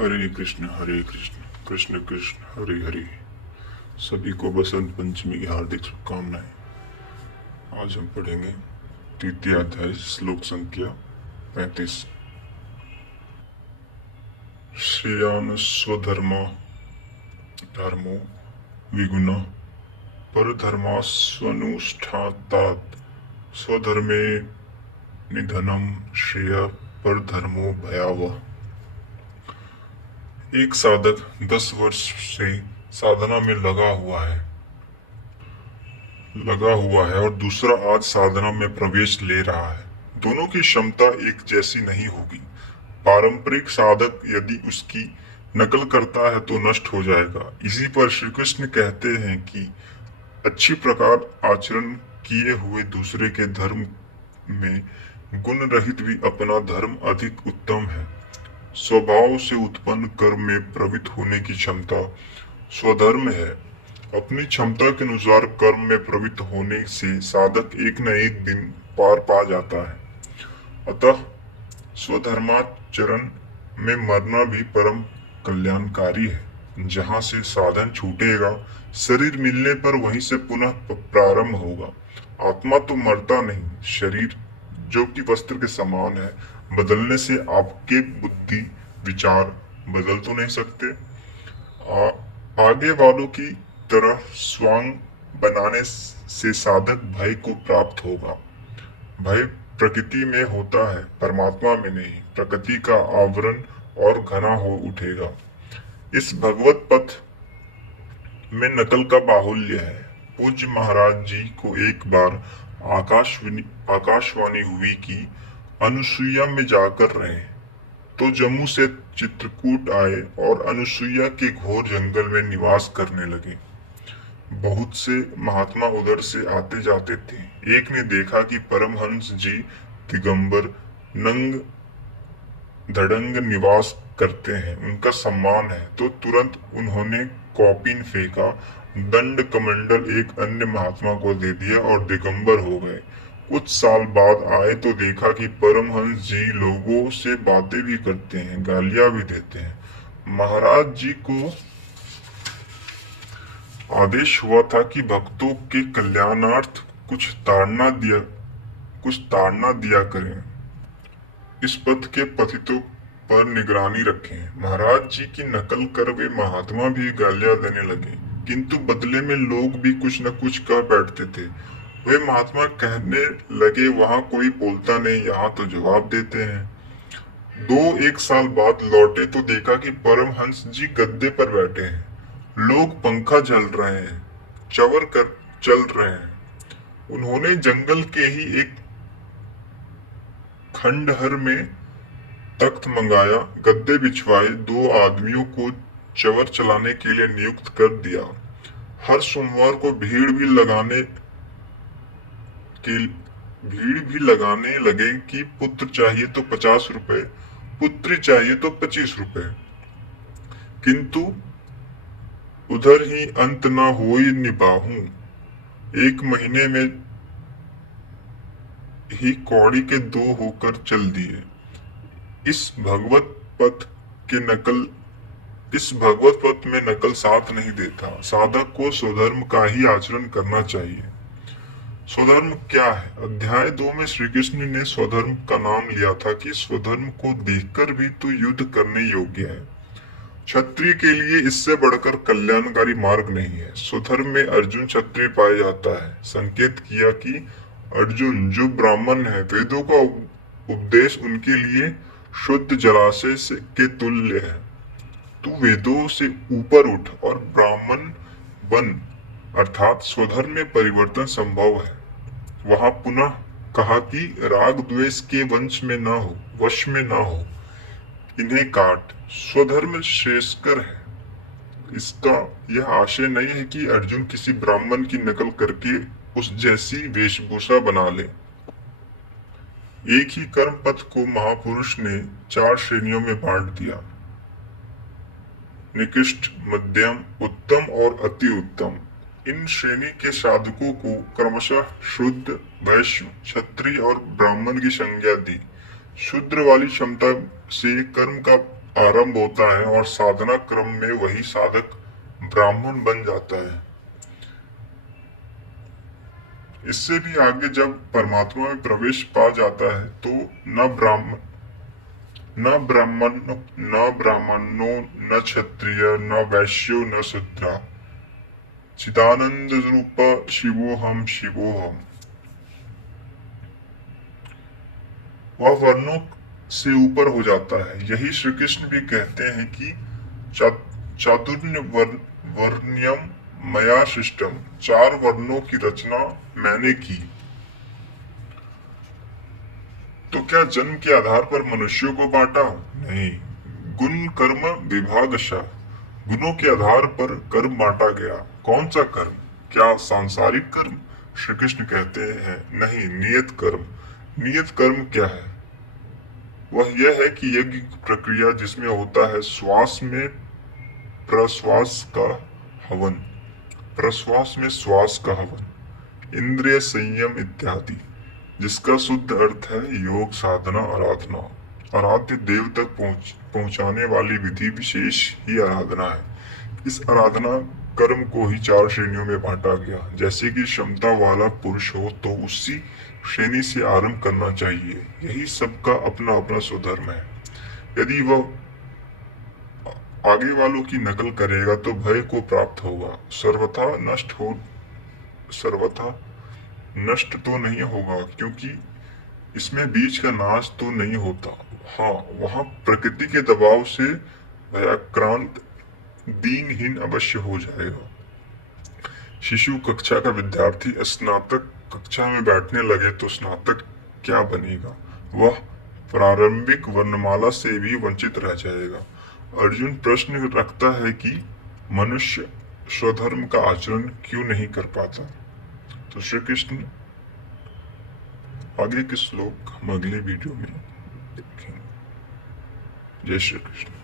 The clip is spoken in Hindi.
हरे कृष्ण कृष्ण कृष्ण हरे हरे। सभी को बसंत पंचमी की हार्दिक शुभकामनाएं। आज हम पढ़ेंगे तृतीय अध्याय श्लोक संख्या 35। श्रेयान स्वधर्मा धर्मो विगुण परधर्मास्वनुष्ठातात् स्वधर्मे निधनम श्रेय परधर्मो भयावह। एक साधक 10 वर्ष से साधना में लगा हुआ है और दूसरा आज साधना में प्रवेश ले रहा है। दोनों की क्षमता एक जैसी नहीं होगी। पारंपरिक साधक यदि उसकी नकल करता है तो नष्ट हो जाएगा। इसी पर श्री कृष्ण कहते हैं कि अच्छी प्रकार आचरण किए हुए दूसरे के धर्म में गुण रहित भी अपना धर्म अधिक उत्तम है। स्वभाव से उत्पन्न कर्म में प्रवृत्त होने की क्षमता स्वधर्म है। अपनी क्षमता के अनुसार कर्म में प्रवृत्त होने से साधक एक न एक दिन पार पा जाता है। अतः स्वधर्माचरण में मरना भी परम कल्याणकारी है। जहाँ से साधन छूटेगा, शरीर मिलने पर वहीं से पुनः प्रारंभ होगा। आत्मा तो मरता नहीं। शरीर जो कि वस्त्र के समान है, बदलने से आपके बुद्धि विचार बदल तो नहीं सकते। आगे वालों की तरह स्वांग बनाने से साधक भय को प्राप्त होगा। भय प्रकृति में होता है, परमात्मा में नहीं। प्रकृति का आवरण और घना हो उठेगा। इस भगवत पथ में नकल का बाहुल्य है। पूज्य महाराज जी को एक बार आकाशवाणी हुई कि अनुसुईया में जाकर रहे, तो जम्मू से चित्रकूट आए और अनुसुईया के घोर जंगल में निवास करने लगे। बहुत से महात्मा उधर से आते जाते थे। एक ने देखा कि परमहंस जी दिगंबर नंग धड़ंग निवास करते हैं, उनका सम्मान है, तो तुरंत उन्होंने कौपीन फेंका, दंड कमंडल एक अन्य महात्मा को दे दिया और दिगंबर हो गए। कुछ साल बाद आए तो देखा कि परमहंस जी लोगों से बातें भी करते हैं, गालियां भी देते हैं। महाराज जी को आदेश हुआ था कि भक्तों के कल्याणार्थ कुछ ताड़ना दिया करें। इस पथ के पथितों पर निगरानी रखें। महाराज जी की नकल कर वे महात्मा भी गालियां देने लगे, किंतु बदले में लोग भी कुछ न कुछ कह बैठते थे। वे महात्मा कहने लगे, वहां कोई बोलता नहीं, यहाँ तो जवाब देते हैं। एक साल बाद लौटे तो देखा कि परमहंस जी गद्दे पर बैठे हैं, लोग पंखा झल रहे हैं, चवर कर चल रहे हैं। उन्होंने जंगल के ही एक खंडहर में तख्त मंगाया, गद्दे बिछवाए, 2 आदमियों को चवर चलाने के लिए नियुक्त कर दिया। हर सोमवार को भीड़ भी लगाने लगे कि पुत्र चाहिए तो 50 रुपए, पुत्री चाहिए तो 25 रुपए। किंतु उधर ही अंत न होई निबाहूं। 1 महीने में ही कौड़ी के 2 होकर चल दिए। इस भगवत पथ में नकल साथ नहीं देता। साधक को स्वधर्म का ही आचरण करना चाहिए। स्वधर्म क्या है? अध्याय 2 में श्री कृष्ण ने स्वधर्म का नाम लिया था कि स्वधर्म को देखकर भी तू युद्ध करने योग्य है। क्षत्रिय के लिए इससे बढ़कर कल्याणकारी मार्ग नहीं है। स्वधर्म में अर्जुन क्षत्रिय पाया जाता है। संकेत किया कि अर्जुन जो ब्राह्मण है, वेदों का उपदेश उनके लिए शुद्ध जलाशय के तुल्य है। तू वेदों से ऊपर उठ और ब्राह्मण बन, अर्थात स्वधर्म में परिवर्तन संभव है। वहां पुनः कहा कि राग द्वेष के वश में ना हो, इन्हें काट। स्वधर्म श्रेष्ठकर है। इसका यह आशय नहीं है कि अर्जुन किसी ब्राह्मण की नकल करके उस जैसी वेशभूषा बना ले। एक ही कर्म पथ को महापुरुष ने 4 श्रेणियों में बांट दिया: निकृष्ट, मध्यम, उत्तम और अति उत्तम। इन श्रेणी के साधकों को क्रमशः शुद्ध, वैश्य, क्षत्रिय और ब्राह्मण की संज्ञा दी। शूद्र वाली क्षमता से कर्म का आरंभ होता है और साधना क्रम में वही साधक ब्राह्मण बन जाता है। इससे भी आगे जब परमात्मा में प्रवेश पा जाता है तो न ब्राह्मणो न क्षत्रिय न वैश्यो न शूद्रा, चिदानंद रूप शिवोहम शिवोहम। वह वर्णों से ऊपर हो जाता है। यही श्री कृष्ण भी कहते हैं कि चातुर्य वर्ण्यम मया सृष्टम, 4 वर्णों की रचना मैंने की। तो क्या जन्म के आधार पर मनुष्यों को बांटा? नहीं, गुण कर्म विभागशः, गुणों के आधार पर कर्म बांटा गया। कौन सा कर्म? क्या सांसारिक कर्म? श्री कृष्ण कहते हैं नहीं, नियत कर्म। नियत कर्म क्या है? वह यह है कि यज्ञ प्रक्रिया जिसमें होता है श्वास में प्रश्वास का हवन, प्रश्वास में श्वास का हवन, इंद्रिय संयम इत्यादि, जिसका शुद्ध अर्थ है योग साधना आराधना। आराध्य देव तक पहुंचाने वाली विधि विशेष ही आराधना है। इस आराधना कर्म को ही 4 श्रेणियों में बांटा गया। जैसे कि क्षमता वाला पुरुष हो तो उसी श्रेणी से आरंभ करना चाहिए। यही सबका अपना अपना स्वधर्म है। यदि वह आगे वालों की नकल करेगा तो भय को प्राप्त होगा। सर्वथा नष्ट तो नहीं होगा, क्योंकि इसमें बीज का नाश तो नहीं होता। हाँ, वहां प्रकृति के दबाव से भयाक्रांत दीनहीन अवश्य हो जाएगा। शिशु कक्षा का विद्यार्थी स्नातक कक्षा में बैठने लगे तो स्नातक क्या बनेगा? वह प्रारंभिक वर्णमाला से भी वंचित रह जाएगा। अर्जुन प्रश्न रखता है कि मनुष्य स्वधर्म का आचरण क्यों नहीं कर पाता? तो श्री कृष्ण आगे के श्लोक हम अगले वीडियो में देखेंगे। जय श्री कृष्ण।